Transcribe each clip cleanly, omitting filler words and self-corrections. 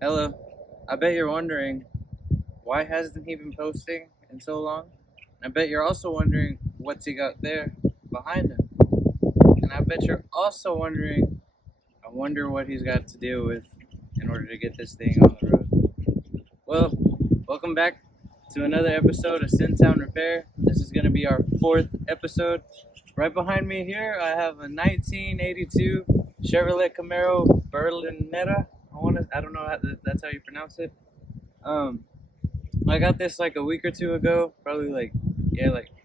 Hello. I bet you're wondering, why hasn't he been posting in so long? I bet you're also wondering what's he got there behind him. And I bet you're also wondering, I wonder what he's got to deal with in order to get this thing on the road. Well, welcome back to another episode of Sintown Repair. This is going to be our fourth episode. Right behind me here, I have a 1982 Chevrolet Camaro Berlinetta. I don't know if that's how you pronounce it. I got this like a week or two ago, probably like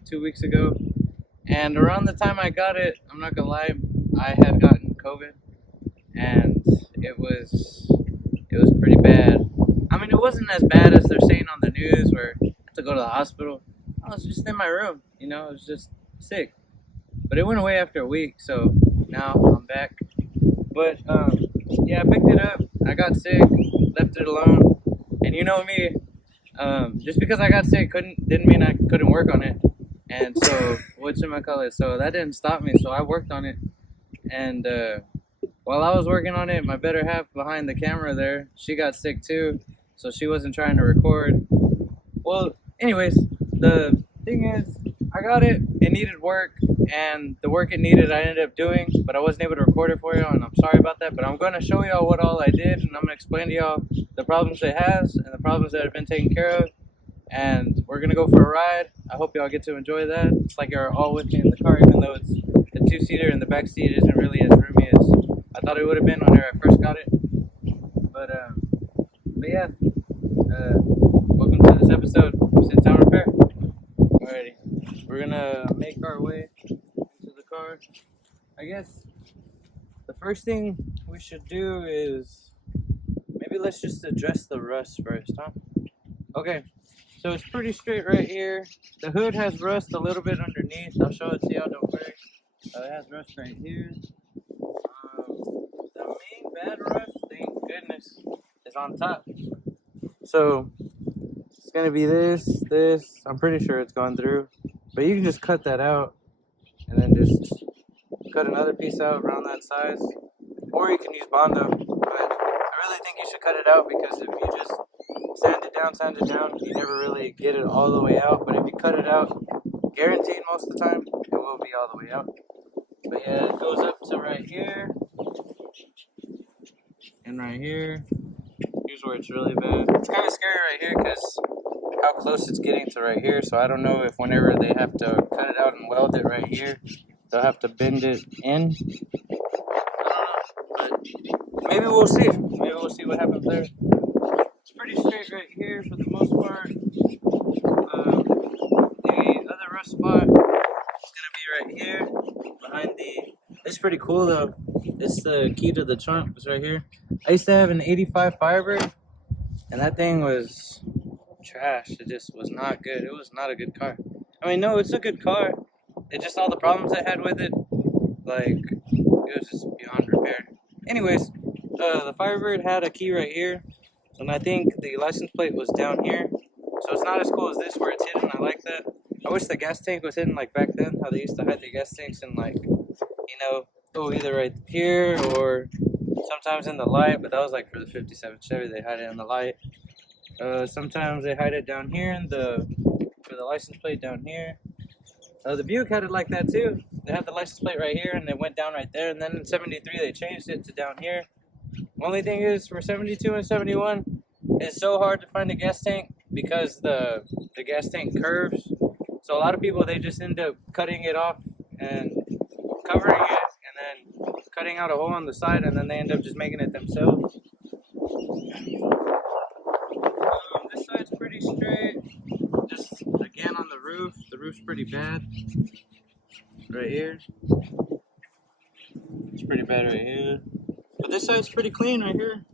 2 weeks ago. And around the time I got it, I'm not gonna lie, I had gotten COVID, and it was pretty bad. I mean, it wasn't as bad as they're saying on the news, where I had to go to the hospital. I was just in my room, I was just sick. But it went away after a week, so now I'm back. But yeah, I picked it up. I got sick, left it alone, and you know me. Just because I got sick didn't mean I couldn't work on it. And so so that didn't stop me. So I worked on it, and while I was working on it, my better half behind the camera there, she got sick too, so she wasn't trying to record. Well, anyways, the thing is, I got it. It needed work, and the work it needed, I ended up doing, but I wasn't able to record it for you, and I'm sorry about that. But I'm going to show y'all what all I did, and I'm going to explain to y'all the problems it has and the problems that have been taken care of. And we're going to go for a ride. I hope y'all get to enjoy that. It's like you're all with me in the car, even though it's the two-seater and the back seat isn't really as roomy as I thought it would have been whenever I first got it. But yeah, welcome to this episode of SinTown Repair. Alrighty, we're gonna make our way into the car. I guess the first thing we should do is maybe let's just address the rust first, huh? Okay, so it's pretty straight right here. The hood has rust a little bit underneath. I'll show it to y'all, don't worry. It has rust right here. The main bad rust, thank goodness, is on top. So it's gonna be this. I'm pretty sure it's gone through, but you can just cut that out and then just cut another piece out around that size, or you can use Bondo. But I really think you should cut it out, because if you just sand it down, you never really get it all the way out. But if you cut it out, guaranteed most of the time, it will be all the way out. But yeah, it goes up to right here and right here. Here's where it's really bad. It's kind of scary right here because how close it's getting to right here. So I don't know if whenever they have to cut it out and weld it right here, they'll have to bend it in. I don't know, but maybe we'll see. Maybe we'll see what happens there. It's pretty straight right here for the most part. The other rust spot is gonna be right here behind the. It's pretty cool though. It's the key to the trunk. It's right here. I used to have an '85 Firebird, and that thing was trash. It just was not good. It was not a good car. I mean, no, it's a good car. It just all the problems I had with it, like it was just beyond repair. Anyways, the Firebird had a key right here, and I think the license plate was down here. So it's not as cool as this where it's hidden. I like that. I wish the gas tank was hidden like back then, how they used to hide the gas tanks in either right here or sometimes in the light, but that was like for the 57 Chevy, they hide it in the light. Sometimes they hide it down here for the license plate down here. The Buick had it like that too. They had the license plate right here and it went down right there, and then in 73 they changed it to down here. Only thing is, for 72 and 71, it's so hard to find a gas tank because the gas tank curves. So a lot of people, they just end up cutting it off and covering it, and then cutting out a hole on the side, and then they end up just making it themselves. This side's pretty straight. Just again on the roof. The roof's pretty bad. Right here. It's pretty bad right here. But this side's pretty clean right here.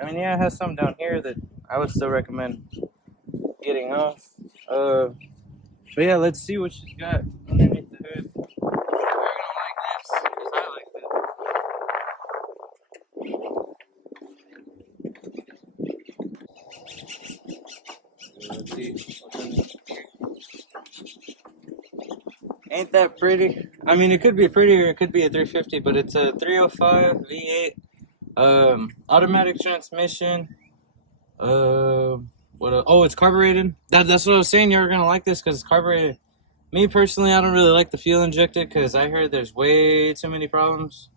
I mean, yeah, it has some down here that I would still recommend getting off. But yeah, let's see what she's got underneath the hood. You're gonna like this, because I like this. Let's see what's underneath here. Ain't that pretty? I mean, it could be pretty or it could be a 350, but it's a 305 V8 Automatic transmission. What else? Oh, it's carbureted. That's what I was saying. You were gonna like this because it's carbureted. Me personally, I don't really like the fuel injected because I heard there's way too many problems,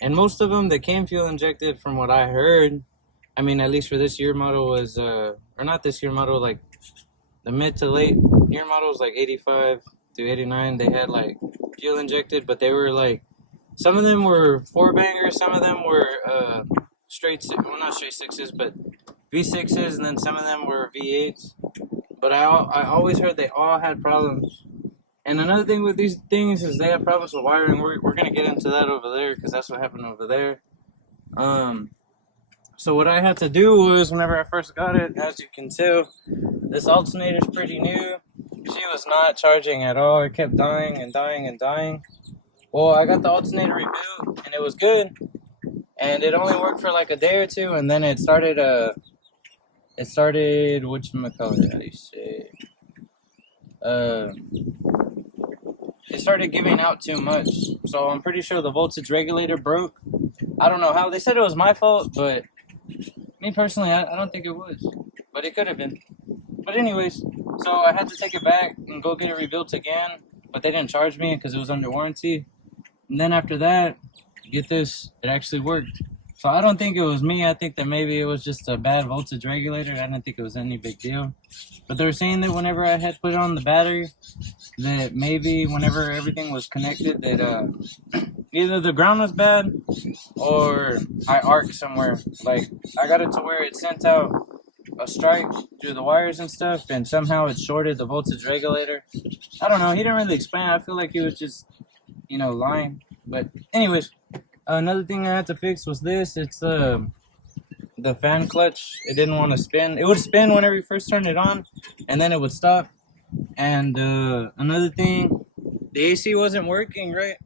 and most of them that came fuel injected, from what I heard. I mean, at least for this year model was or not this year model, like the mid to late year models, like 85 through 89. They had like fuel injected, but they were like, some of them were four bangers, some of them were well, not straight sixes, but V6s, and then some of them were V8s. But I always heard they all had problems. And another thing with these things is they have problems with wiring. We're going to get into that over there because that's what happened over there. So what I had to do was, whenever I first got it, as you can tell, this alternator's pretty new. She was not charging at all. It kept dying and dying and dying. Well, I got the alternator rebuilt, and it was good. And it only worked for like a day or two, and then it started, whatchamacallit, how do you say? It started giving out too much. So I'm pretty sure the voltage regulator broke. I don't know how. They said it was my fault, but me personally, I don't think it was. But it could have been. But anyways, so I had to take it back and go get it rebuilt again. But they didn't charge me because it was under warranty. And then after that, get this, it actually worked. So I don't think it was me. I think that maybe it was just a bad voltage regulator. I didn't think it was any big deal. But they were saying that whenever I had put it on the battery, that maybe whenever everything was connected, that either the ground was bad or I arced somewhere. Like, I got it to where it sent out a strike through the wires and stuff, and somehow it shorted the voltage regulator. I don't know. He didn't really explain. I feel like he was just, lying. But anyways, another thing I had to fix was this. It's the fan clutch. It didn't want to spin. It would spin whenever you first turned it on, and then it would stop. And another thing, the AC wasn't working right,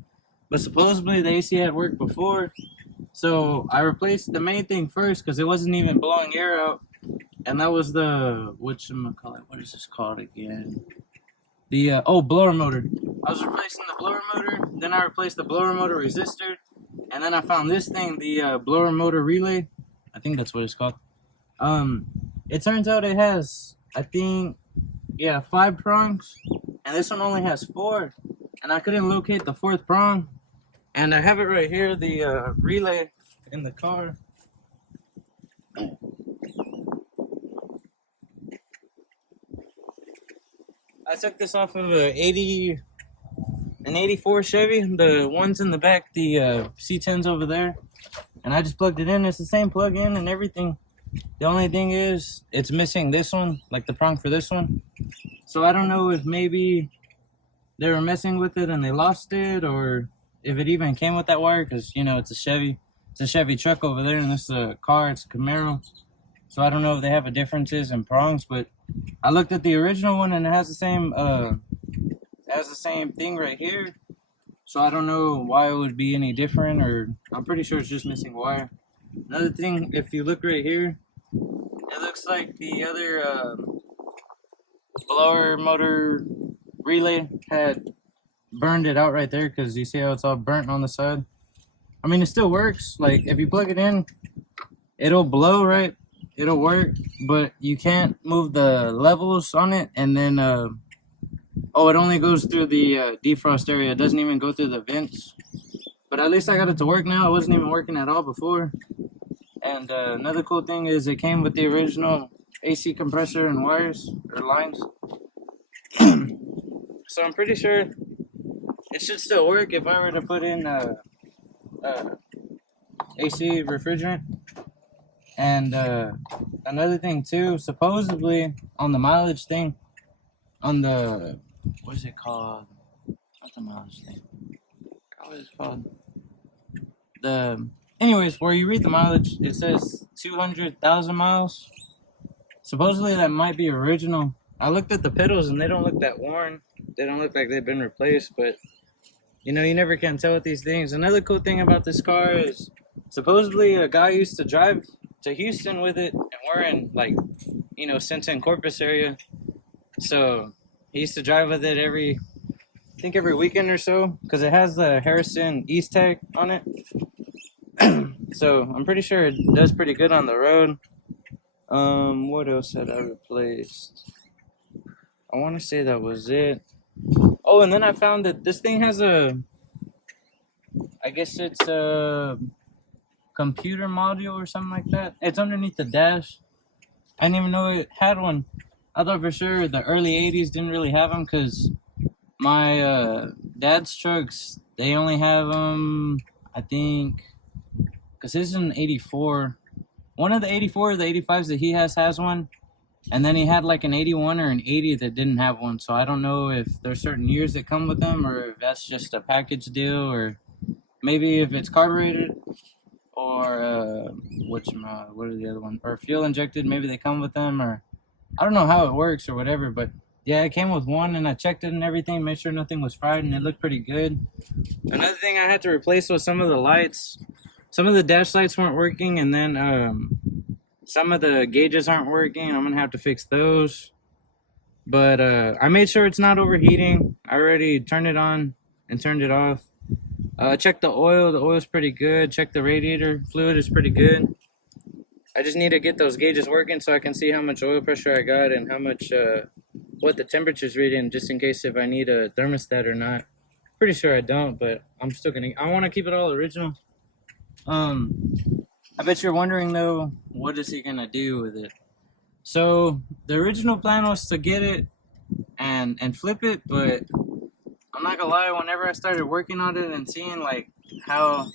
but supposedly the AC had worked before. So I replaced the main thing first because it wasn't even blowing air out. And that was the, what is this called again? The, blower motor. I was replacing the blower motor, then I replaced the blower motor resistor, and then I found this thing, the blower motor relay. I think that's what it's called. It turns out it has, I think, 5 prongs, and this one only has 4, and I couldn't locate the 4th prong. And I have it right here, the relay in the car. I took this off of an 84 Chevy, the ones in the back, the C10s over there, and I just plugged it in. It's the same plug-in and everything. The only thing is, it's missing this one, like the prong for this one. So I don't know if maybe they were messing with it and they lost it, or if it even came with that wire, because, it's a Chevy. It's a Chevy truck over there, and this is a car, it's a Camaro. So I don't know if they have a differences in prongs, but I looked at the original one, and it has the same thing right here. So I don't know why it would be any different, or I'm pretty sure it's just missing wire. Another thing, if you look right here, it looks like the other blower motor relay had burned it out right there, because you see how it's all burnt on the side. I mean, it still works. Like, if you plug it in, it'll blow, right? It'll work, but you can't move the levels on it. And then, it only goes through the defrost area. It doesn't even go through the vents. But at least I got it to work now. It wasn't even working at all before. And another cool thing is it came with the original AC compressor and wires, or lines. So I'm pretty sure it should still work if I were to put in AC refrigerant. And another thing too, supposedly on the mileage thing, on the, what is it called? Not the mileage thing. What is it called? Anyways, where you read the mileage, it says 200,000 miles. Supposedly that might be original. I looked at the pedals and they don't look that worn. They don't look like they've been replaced, but you never can tell with these things. Another cool thing about this car is supposedly a guy used to drive to Houston with it, and we're in Sinton Corpus area. So he used to drive with it every weekend or so, because it has the Harrison East tag on it. So I'm pretty sure it does pretty good on the road. What else had I replaced? I want to say that was it. Oh, and then I found that this thing has I guess it's a computer module or something like that. It's underneath the dash. I didn't even know it had one. I thought for sure the early 80s didn't really have them because my dad's trucks, they only have them, I think, because this is an 84. One of the 84, the 85s that he has one. And then he had like an 81 or an 80 that didn't have one. So I don't know if there's certain years that come with them or if that's just a package deal or maybe if it's carbureted or what are the other ones? Or fuel injected, maybe they come with them or I don't know how it works or whatever. But yeah, it came with one and I checked it and everything, made sure nothing was fried and it looked pretty good. Another thing I had to replace was some of the lights. Some of the dash lights weren't working and then some of the gauges aren't working. I'm gonna have to fix those. But I made sure it's not overheating. I already turned it on and turned it off. Checked the oil. The oil's pretty good. Checked the radiator fluid is pretty good. I just need to get those gauges working so I can see how much oil pressure I got and how much what the temperature's reading, just in case if I need a thermostat or not. Pretty sure I don't, but I'm still gonna. I want to keep it all original. I bet you're wondering though, what is he gonna do with it? So the original plan was to get it and flip it, but I'm not gonna lie, whenever I started working on it and seeing like how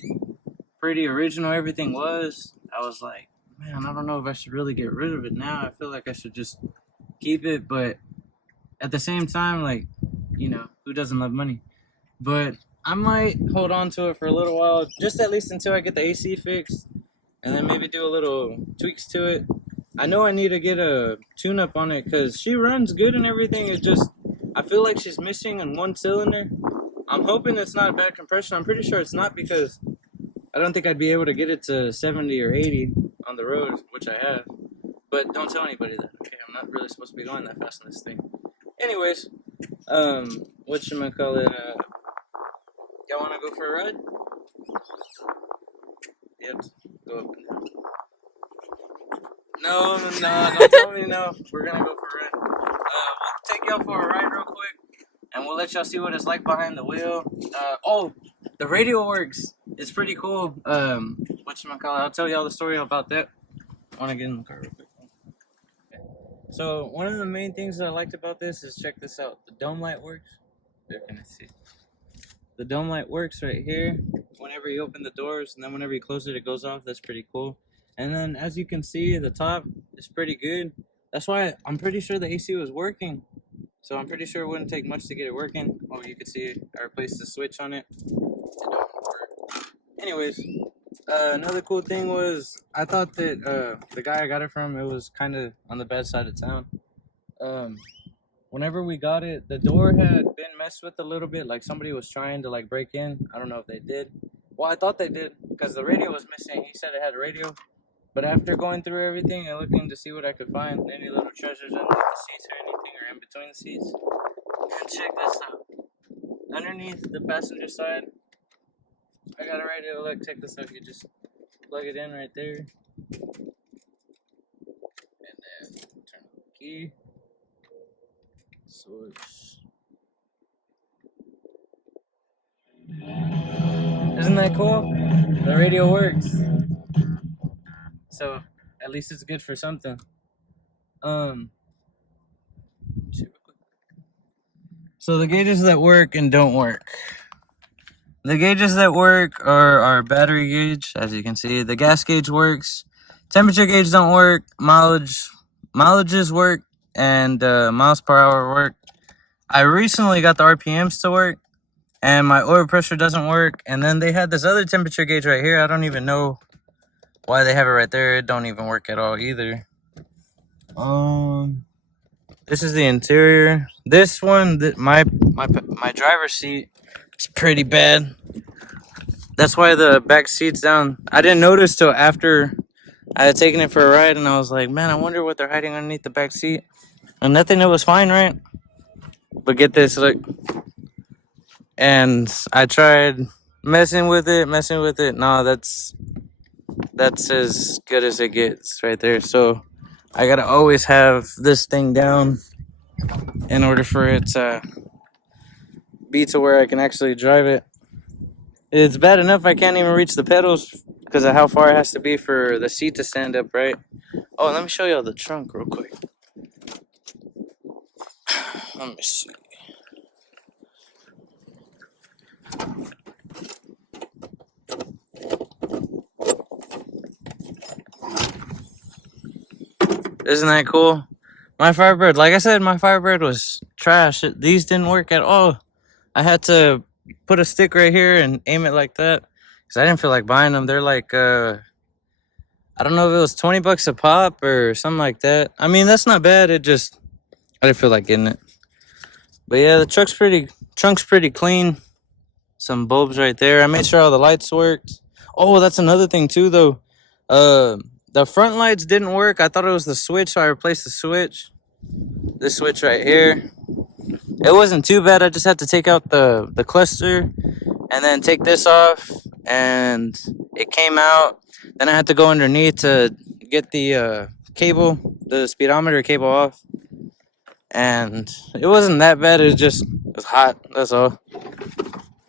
pretty original everything was, I was like, man, I don't know if I should really get rid of it now. I feel like I should just keep it, but at the same time, like, you know, who doesn't love money? But I might hold on to it for a little while, just at least until I get the AC fixed, and then maybe do a little tweaks to it. I know I need to get a tune-up on it because she runs good and everything. It's just, I feel like she's missing in one cylinder. I'm hoping it's not bad compression. I'm pretty sure it's not because I don't think I'd be able to get it to 70 or 80 on the road, which I have. But don't tell anybody that, okay? I'm not really supposed to be going that fast on this thing. Anyways, whatchamacallit, y'all want to go for a ride? Yep, go up and down. No, don't tell me no. We're gonna go for a ride. We'll take y'all for a ride real quick, and we'll let y'all see what it's like behind the wheel. Oh, the radio works. It's pretty cool. Whatchamacallit, I'll tell y'all the story about that. I wanna get in the car real quick. So one of the main things that I liked about this is, check this out. The dome light works. There, can I see? The dome light works right here. Whenever you open the doors, and then whenever you close it, it goes off. That's pretty cool. And then as you can see, the top is pretty good. That's why I'm pretty sure the AC was working. So I'm pretty sure it wouldn't take much to get it working. Oh, you can see I replaced the switch on it. It don't work. Anyways, another cool thing was I thought that the guy I got it from, it was kind of on the bad side of town. Whenever we got it, the door had been messed with a little bit. Like somebody was trying to like break in. I don't know if they did. Well, I thought they did because the radio was missing. He said it had a radio. But after going through everything and looking to see what I could find, any little treasures underneath the seats or anything, or in between the seats, and check this out. Underneath the passenger side, I got a radio. Look, check this out. You just plug it in right there, and then turn on the key, switch. Isn't that cool? The radio works. So at least it's good for something. So the gauges that work and don't work. The gauges that work are our battery gauge, as you can see. The gas gauge works. Temperature gauge don't work. Mileages work, and miles per hour work. I recently got the RPMs to work, and my oil pressure doesn't work. And then they had this other temperature gauge right here. I don't even know why they have it right there. It don't even work at all either. This is the interior. This one, my driver's seat is pretty bad. That's why the back seat's down. I didn't notice till after I had taken it for a ride, and I was like, man, I wonder what they're hiding underneath the back seat. And nothing, it was fine, right? But get this, look. And I tried Messing with it. No, that's as good as it gets right there. So I gotta always have this thing down in order for it to be to where I can actually drive it. It's bad enough I can't even reach the pedals because of how far it has to be for the seat to stand up, right? Oh, let me show y'all the trunk real quick. Let me see. Isn't that cool? My Firebird, like I said, my Firebird was trash. These didn't work at all. I had to put a stick right here and aim it like that because I didn't feel like buying them. They're like, I don't know if it was $20 a pop or something like that. I mean, that's not bad. I didn't feel like getting it. But yeah, the trunk's pretty clean. Some bulbs right there. I made sure all the lights worked. Oh, that's another thing too, though. The front lights didn't work. I thought it was the switch, so I replaced the switch. This switch right here. It wasn't too bad. I just had to take out the cluster and then take this off, and it came out. Then I had to go underneath to get the cable, the speedometer cable off, and it wasn't that bad. It was hot. That's all.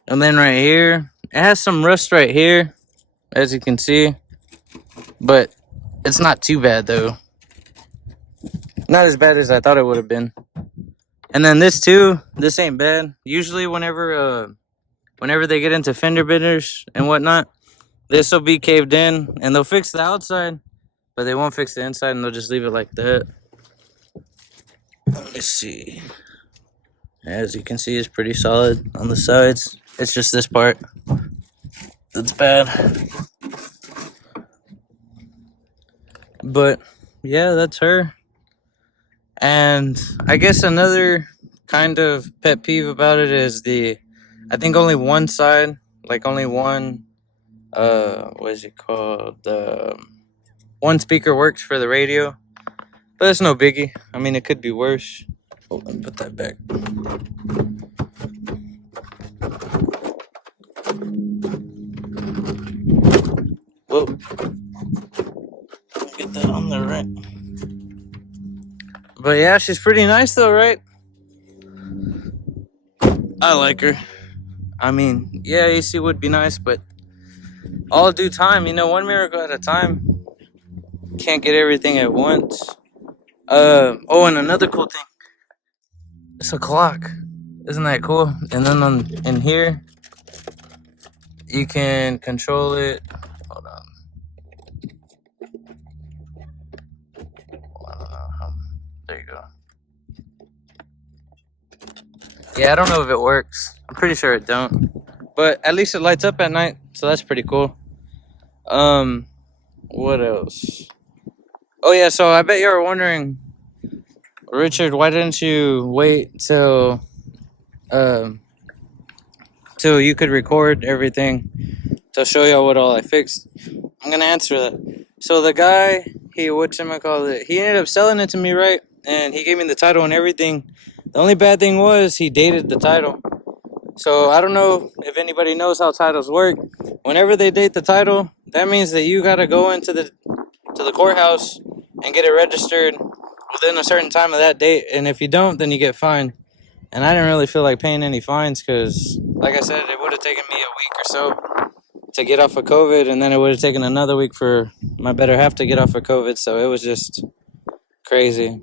And then right here, it has some rust right here, as you can see, but it's not too bad though. Not as bad as I thought it would have been. And then this too, this ain't bad. Usually whenever they get into fender benders and whatnot, this will be caved in and they'll fix the outside, but they won't fix the inside and they'll just leave it like that. Let me see. As you can see, it's pretty solid on the sides. It's just this part that's bad. But yeah, that's her. And I guess another kind of pet peeve about it is I think only one side, like only one, what is it called? One speaker works for the radio, but it's no biggie. I mean, it could be worse. Oh, let me put that back. Whoa. Get that on there, right? But yeah, she's pretty nice though, right? I like her. I mean, yeah, AC would be nice, but all due time, one miracle at a time. Can't get everything at once. Oh, and another cool thing. It's a clock. Isn't that cool? And then in here, you can control it. Hold on. There you go. Yeah, I don't know if it works. I'm pretty sure it don't. But at least it lights up at night, so that's pretty cool. What else? Oh yeah, so I bet you're wondering, Richard, why didn't you wait till you could record everything to show y'all what all I fixed? I'm gonna answer that. So the guy, he ended up selling it to me, right? And he gave me the title and everything. The only bad thing was he dated the title. So I don't know if anybody knows how titles work. Whenever they date the title, that means that you gotta go into the courthouse and get it registered within a certain time of that date. And if you don't, then you get fined. And I didn't really feel like paying any fines because, like I said, it would have taken me a week or so to get off of COVID, and then it would have taken another week for my better half to get off of COVID. So it was just crazy.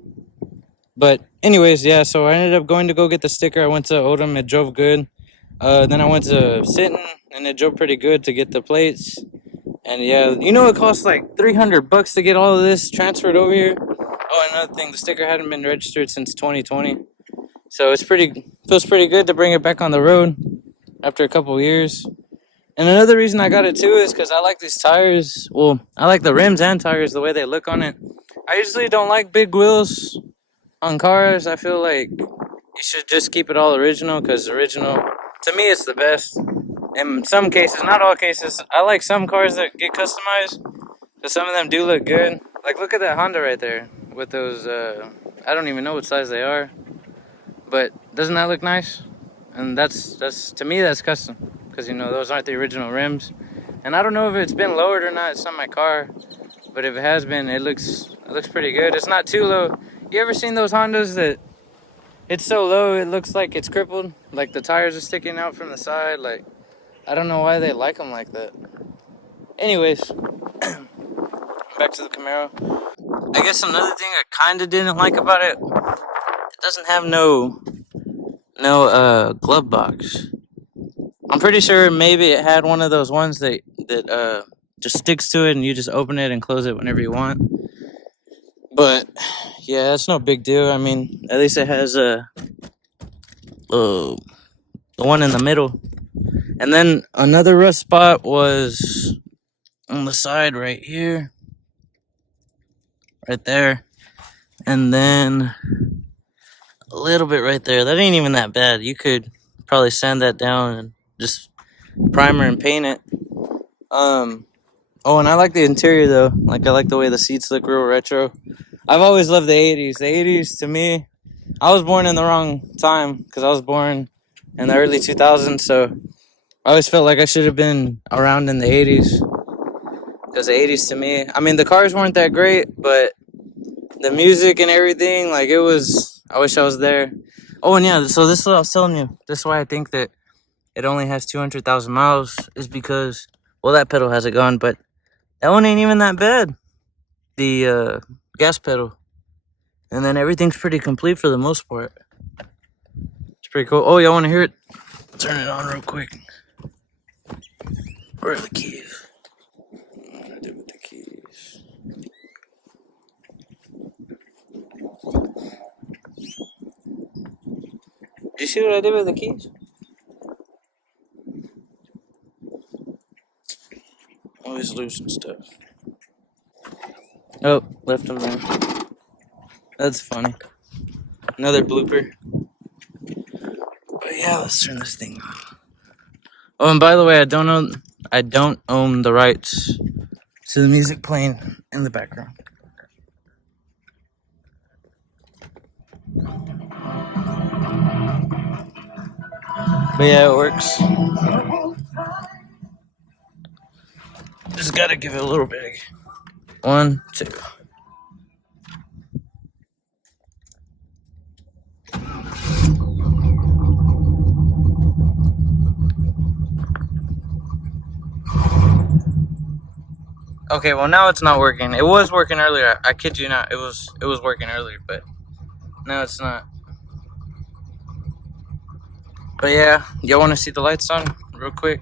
But anyways, yeah, so I ended up going to go get the sticker. I went to Odom. It drove good. Then I went to Sinton, and it drove pretty good to get the plates. And yeah, it costs like $300 to get all of this transferred over here. Oh, another thing, the sticker hadn't been registered since 2020. So feels pretty good to bring it back on the road after a couple years. And another reason I got it too is because I like these tires. Well, I like the rims and tires, the way they look on it. I usually don't like big wheels on cars. I feel like you should just keep it all original because original, to me, it's the best. In some cases, not all cases, I like some cars that get customized, but some of them do look good. Like, look at that Honda right there with those, I don't even know what size they are, but doesn't that look nice? And that's to me, that's custom, because because you know those aren't the original rims. And I don't know if it's been lowered or not. It's not my car, but if it has been, it looks pretty good. It's not too low. You ever seen those Hondas that it's so low it looks like it's crippled, like the tires are sticking out from the side? Like, I don't know why they like them like that. Anyways, back to the Camaro. I guess another thing I kind of didn't like about it, it doesn't have no glove box. I'm pretty sure maybe it had one of those ones that just sticks to it and you just open it and close it whenever you want. But yeah, it's no big deal. I mean, at least it has the one in the middle. And then another rough spot was on the side right here, right there, and then a little bit right there. That ain't even that bad. You could probably sand that down and just primer and paint it. Oh, and I like the interior though. Like, I like the way the seats look real retro. I've always loved the 80s. The 80s, to me, I was born in the wrong time because I was born in the early 2000s. So I always felt like I should have been around in the 80s. Because the 80s, to me, I mean, the cars weren't that great, but the music and everything, like, it was, I wish I was there. Oh, and yeah, so this is what I was telling you. This is why I think that it only has 200,000 miles, is because, well, that pedal hasn't gone, but that one ain't even that bad. The gas pedal. And then everything's pretty complete for the most part. It's pretty cool. Oh, y'all want to hear it? Turn it on real quick. Where are the keys? What do I do with the keys? Did you see what I did with the keys? Always losing stuff. Oh, left them there. That's funny. Another blooper. But yeah, let's turn this thing off. Oh, and by the way, I don't own the rights to the music playing in the background. But yeah, it works. Just gotta give it a little big. 1, 2. Okay, well now it's not working. It was working earlier. I kid you not. It was working earlier, but now it's not. But yeah, y'all want to see the lights on real quick?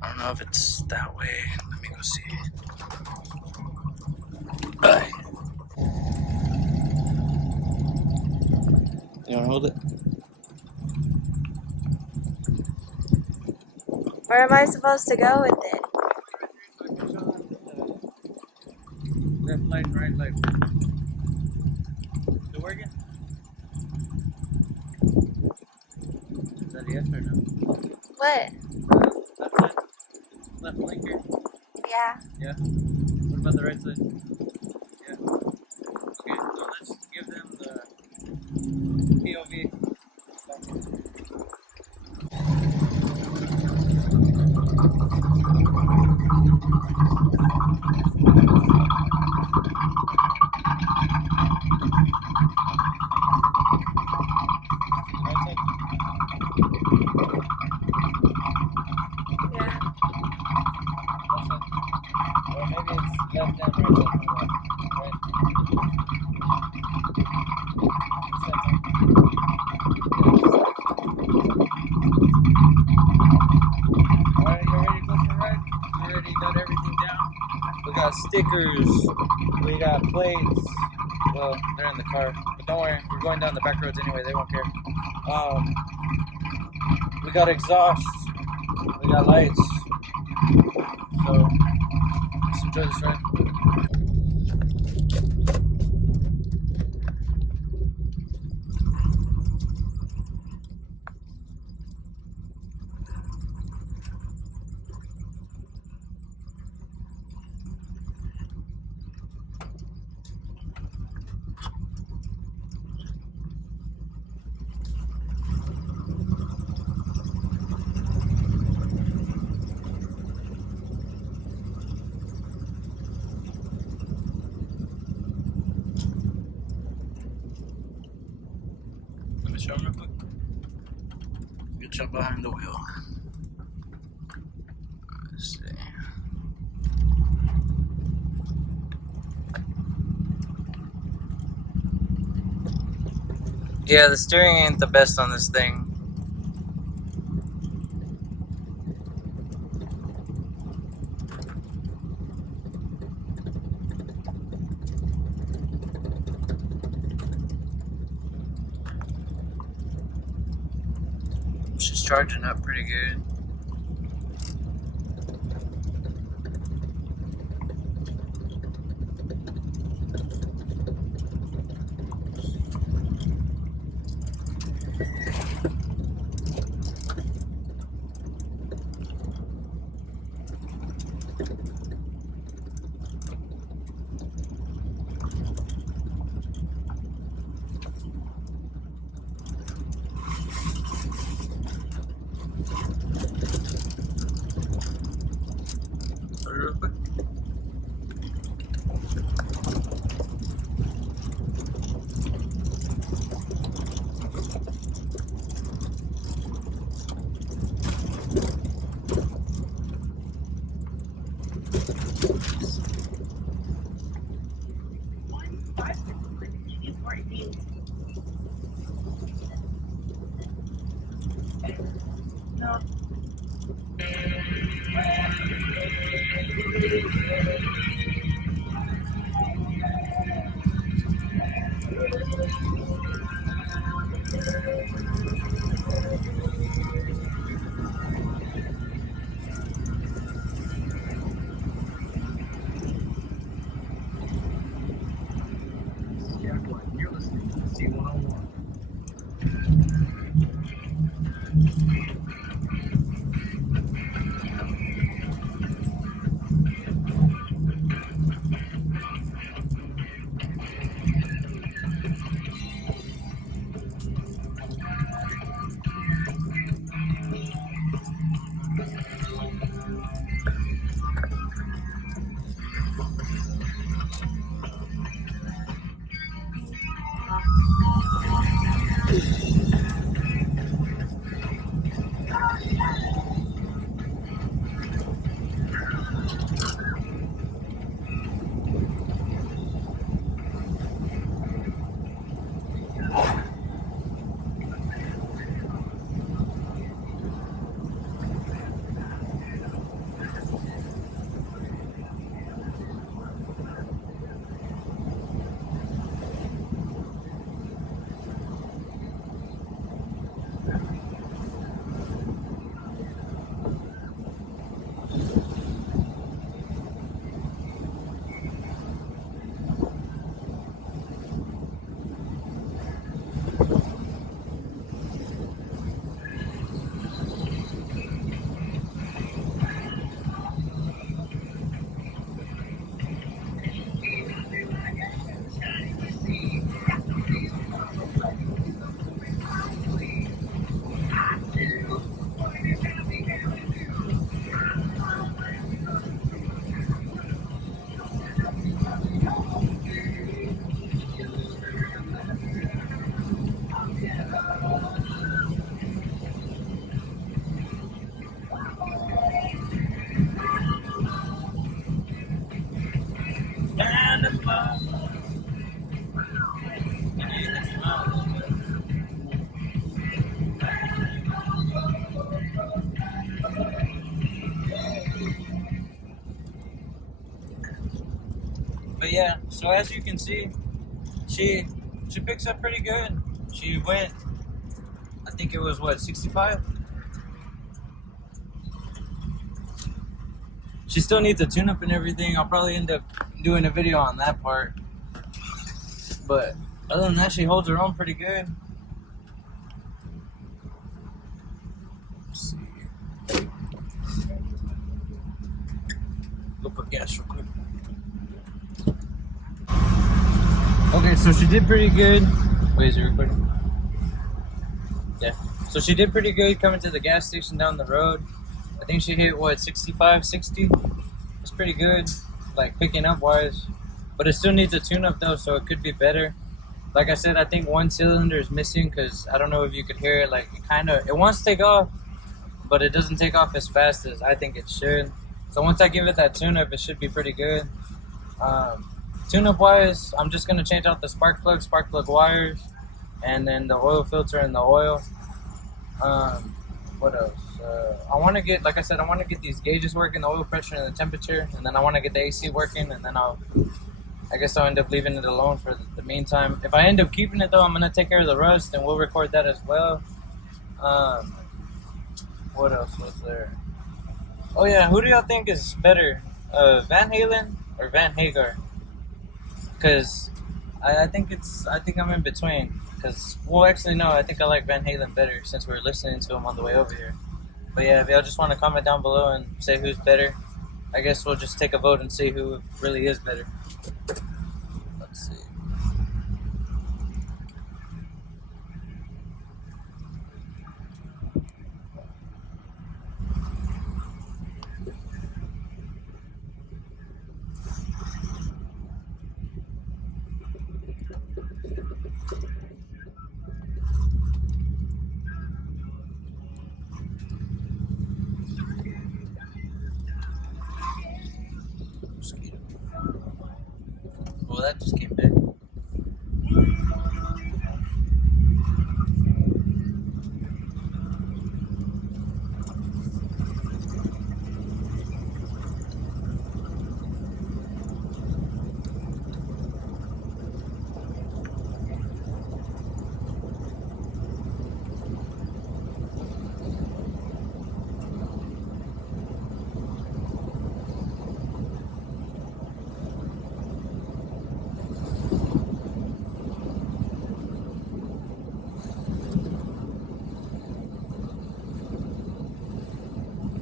I don't know if it's that way. Let me go see. Bye. You want to hold it? Where am I supposed to go with it? Left light, right light. Still working? Is that a yes or no? What? Left side? Left blinker? Yeah. Yeah. What about the right side? Yeah. Okay, so let's give them the POV. Yeah. Or maybe it's left and right side. Right? Alright, you ready to go for a ride? We already got everything down. We got stickers. We got plates. Well, they're in the car. But don't worry, we're going down the back roads anyway. They won't care. We got exhaust. We got lights. So, let's enjoy this ride. show him real quick. Good job behind the wheel. Let's see. Yeah, the steering ain't the best on this thing. She's charging up pretty good. Real quick. No. You're listening to C101. But yeah, so as you can see, she picks up pretty good. She went, I think it was what, 65? She still needs a tune-up and everything. I'll probably end up doing a video on that part. But other than that, she holds her own pretty good. Let's see. Go put gas real quick. Okay, so she did pretty good. Wait, is it recording? Yeah. So she did pretty good coming to the gas station down the road. I think she hit, what, 65, 60? It's pretty good, like picking up wise. But it still needs a tune-up though, so it could be better. Like I said, I think one cylinder is missing because I don't know if you could hear it. Like it wants to take off, but it doesn't take off as fast as I think it should. So once I give it that tune-up, it should be pretty good. Tune-up wise, I'm just gonna change out the spark plug wires, and then the oil filter and the oil. What else? I want to get, like I said, I want to get these gauges working, the oil pressure and the temperature, and then I want to get the AC working, and then I guess I'll end up leaving it alone for the meantime. If I end up keeping it though, I'm gonna take care of the rust, and we'll record that as well. What else was there? Oh yeah, who do y'all think is better, Van Halen or Van Hagar? Because I think I'm in between. Because, well, actually, no, I think I like Van Halen better since we're listening to him on the way over here. But yeah, if y'all just want to comment down below and say who's better, I guess we'll just take a vote and see who really is better. Let's see. Well, that just came back.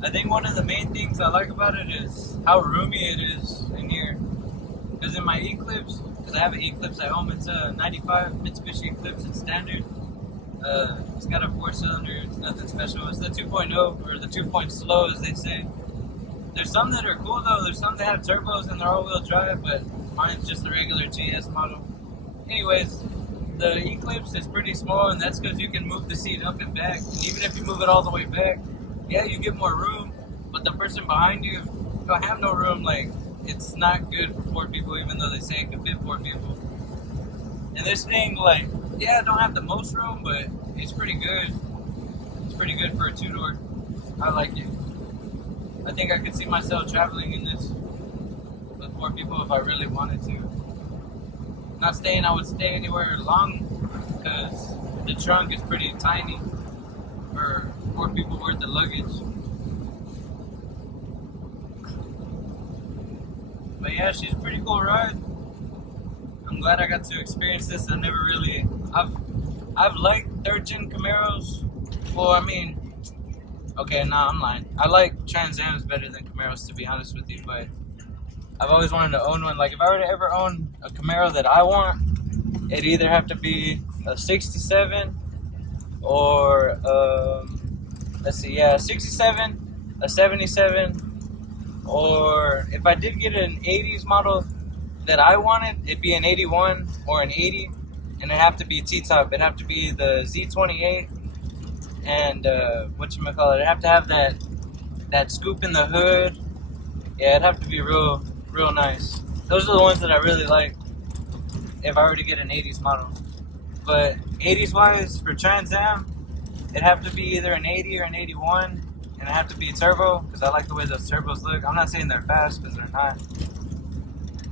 I think one of the main things I like about it is how roomy it is in here. Because in my Eclipse, because I have an Eclipse at home, it's a 95 Mitsubishi Eclipse, it's standard. It's got a 4-cylinder, it's nothing special. It's the 2.0, or the 2 slow as they say. There's some that are cool though, there's some that have turbos and they're all-wheel drive, but mine's just the regular GS model. Anyways, the Eclipse is pretty small, and that's because you can move the seat up and back. And even if you move it all the way back, yeah, you get more room, but the person behind you don't have no room. Like, it's not good for 4 people, even though they say it can fit 4 people. And this thing, like, yeah, it don't have the most room, but it's pretty good. It's pretty good for a 2-door. I like it. I think I could see myself traveling in this with 4 people if I really wanted to. Not saying I would stay anywhere long, because the trunk is pretty tiny for 4 people worth of luggage. But yeah, she's a pretty cool ride. I'm glad I got to experience this. I've liked 3rd-gen Camaros. Well, I mean, okay, nah, I'm lying. I like Trans Ams better than Camaros, to be honest with you, but I've always wanted to own one. Like, if I were to ever own a Camaro that I want, it'd either have to be a 67 or let's see, yeah, a 67, a 77, or if I did get an 80s model that I wanted, it'd be an 81 or an 80, and it'd have to be T-top. It'd have to be the Z28, and whatchamacallit, it'd have to have that scoop in the hood. Yeah, it'd have to be real nice. Those are the ones that I really like if I were to get an 80s model. But 80s wise, for Trans Am, it'd have to be either an 80 or an 81, and it'd have to be turbo, because I like the way those turbos look. I'm not saying they're fast, because they're not.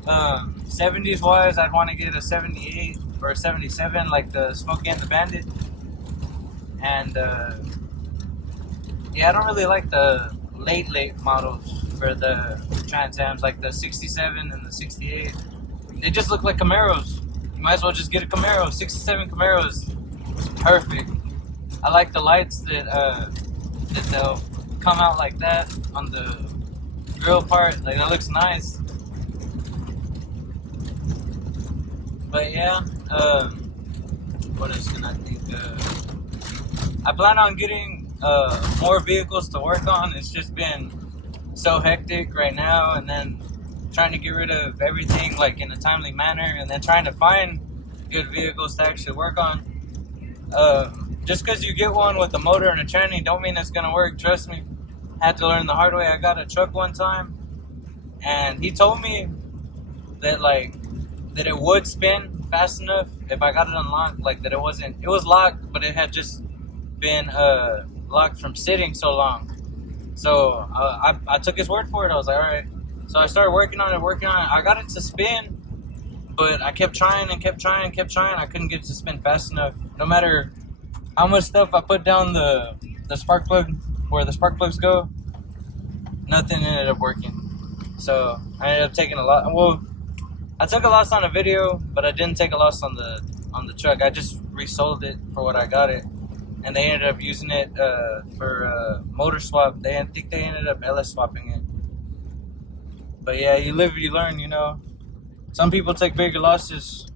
70s wise, I'd want to get a 78 or a 77, like the Smokey and the Bandit. And yeah, I don't really like the late models for the Trans Ams, like the 67 and the 68. They just look like Camaros. You might as well just get a Camaro. 67 Camaros is perfect. I like the lights that they'll come out like that on the grill part. Like, that looks nice. But yeah, what else can I think? I plan on getting more vehicles to work on. It's just been so hectic right now, and then trying to get rid of everything like in a timely manner, and then trying to find good vehicles to actually work on. Just because you get one with a motor and a tranny don't mean it's gonna work. Trust me. Had to learn the hard way. I got a truck one time, and he told me that that it would spin fast enough if I got it unlocked. Like that it was locked, but it had just been locked from sitting so long. So I took his word for it. I was like, all right. So I started working on it. I got it to spin, but I kept trying and kept trying. I couldn't get it to spin fast enough. No matter how much stuff I put down the spark plug where the spark plugs go, nothing ended up working. So I ended up taking a lot. Well, I took a loss on a video, but I didn't take a loss on the truck. I just resold it for what I got it, and they ended up using it for motor swap. I think they ended up LS swapping it. But yeah, you live, you learn. You know, some people take bigger losses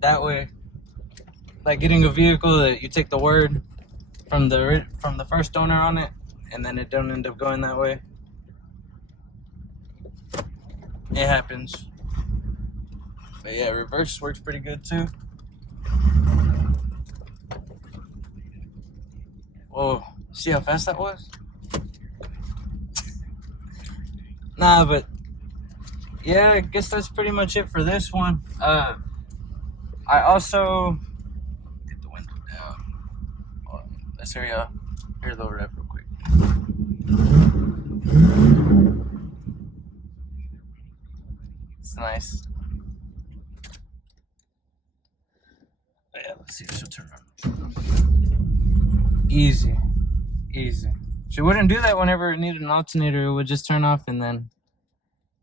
that way, like getting a vehicle that you take the word from the first owner on it, and then it don't end up going that way. It happens. But yeah, reverse works pretty good too. Whoa, see how fast that was? Nah, but yeah, I guess that's pretty much it for this one. I also get the window down. Hold on, let's hear the rev real quick. It's nice. Yeah, let's see if she'll turn on. Easy. She wouldn't do that whenever it needed an alternator. It would just turn off and then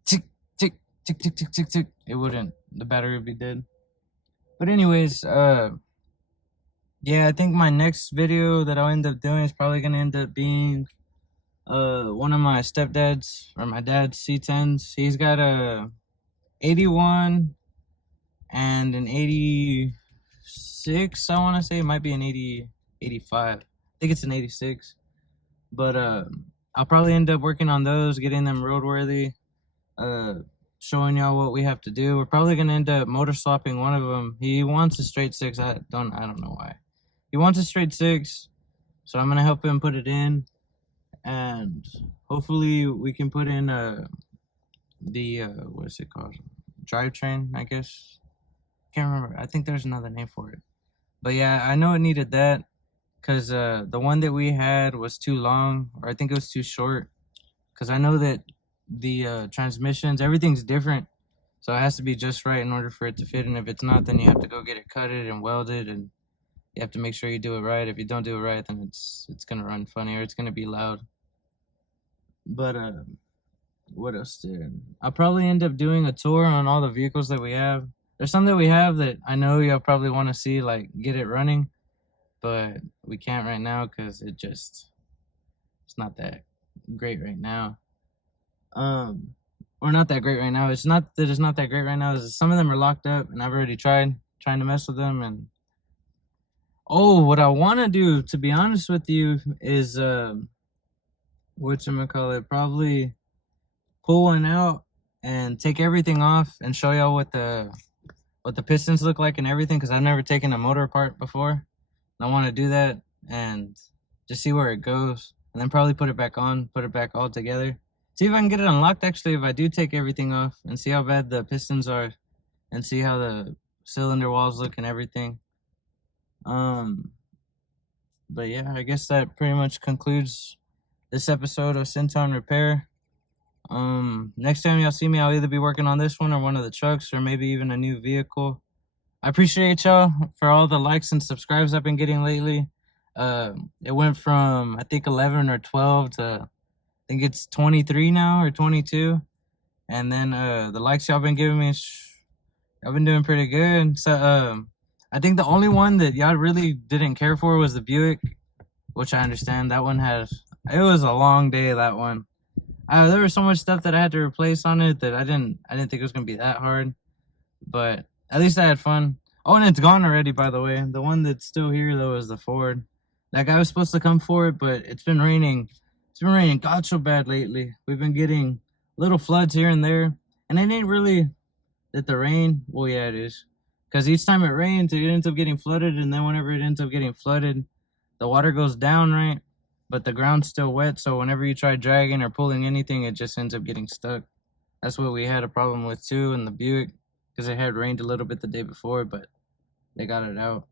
tick, tick, tick, tick, tick, tick, tick. It wouldn't. The battery would be dead. But anyways, yeah, I think my next video that I'll end up doing is probably gonna end up being one of my stepdad's or my dad's C10s. He's got a 81 and an 86, I want to say. It might be an 85. I think it's an 86. But I'll probably end up working on those, getting them roadworthy, showing y'all what we have to do. We're probably going to end up motor swapping one of them. He wants a straight 6. I don't know why. He wants a straight 6, so I'm going to help him put it in. And hopefully we can put in the what is it called? Drivetrain, I guess. Can't remember. I think there's another name for it. But yeah, I know it needed that because the one that we had was too long, or I think it was too short. Because I know that the transmissions, everything's different, so it has to be just right in order for it to fit. And if it's not, then you have to go get it cutted and welded, and you have to make sure you do it right. If you don't do it right, then it's gonna run funny or it's gonna be loud. But what else did I'll probably end up doing a tour on all the vehicles that we have. There's some that we have that I know y'all probably want to see, like get it running, but we can't right now because it's not that great right now. Or not that great right now. It's not that it's not that great right now. It's some of them are locked up, and I've already trying to mess with them. And what I want to do, to be honest with you, is whatchamacallit, probably pull one out and take everything off and show y'all what the pistons look like and everything, because I've never taken a motor apart before. And I want to do that and just see where it goes, and then probably put it back on, put it back all together. See if I can get it unlocked actually if I do take everything off, and see how bad the pistons are and see how the cylinder walls look and everything. But yeah, I guess that pretty much concludes this episode of SinTown Repair. Next time y'all see me, I'll either be working on this one or one of the trucks, or maybe even a new vehicle. I appreciate y'all for all the likes and subscribes I've been getting lately. It went from I think 11 or 12 to I think it's 23 now or 22, and then the likes y'all been giving me, I've been doing pretty good. So I think the only one that y'all really didn't care for was the Buick, which I understand. That one it was a long day, that one. There was so much stuff that I had to replace on it that I didn't think it was gonna be that hard, but at least I had fun. Oh, and it's gone already, by the way. The one that's still here though is the Ford. That guy was supposed to come for it, but it's been raining. It's been raining God so bad lately. We've been getting little floods here and there, and it ain't really that the rain. Well, yeah, it is, Because each time it rains, it ends up getting flooded, and then whenever it ends up getting flooded, the water goes down, right? But the ground's still wet, so whenever you try dragging or pulling anything, it just ends up getting stuck. That's what we had a problem with too in the Buick, because it had rained a little bit the day before, but they got it out.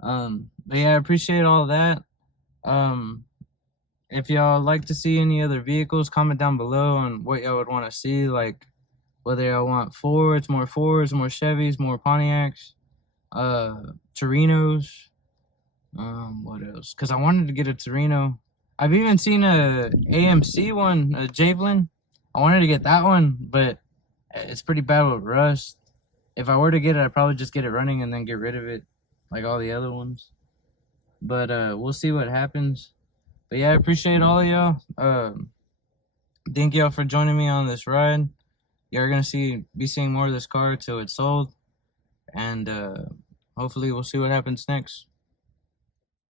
But yeah, I appreciate all that. If y'all like to see any other vehicles, comment down below on what y'all would want to see, like whether y'all want Fords, more Chevys, more Pontiacs, Torinos. What else? Because I wanted to get a Torino. I've even seen a AMC one, a Javelin. I wanted to get that one, but it's pretty bad with rust. If I were to get it, I'd probably just get it running and then get rid of it, like all the other ones. But we'll see what happens. But yeah, I appreciate all of y'all. Thank y'all for joining me on this ride. You're gonna be seeing more of this car till it's sold, and hopefully we'll see what happens next.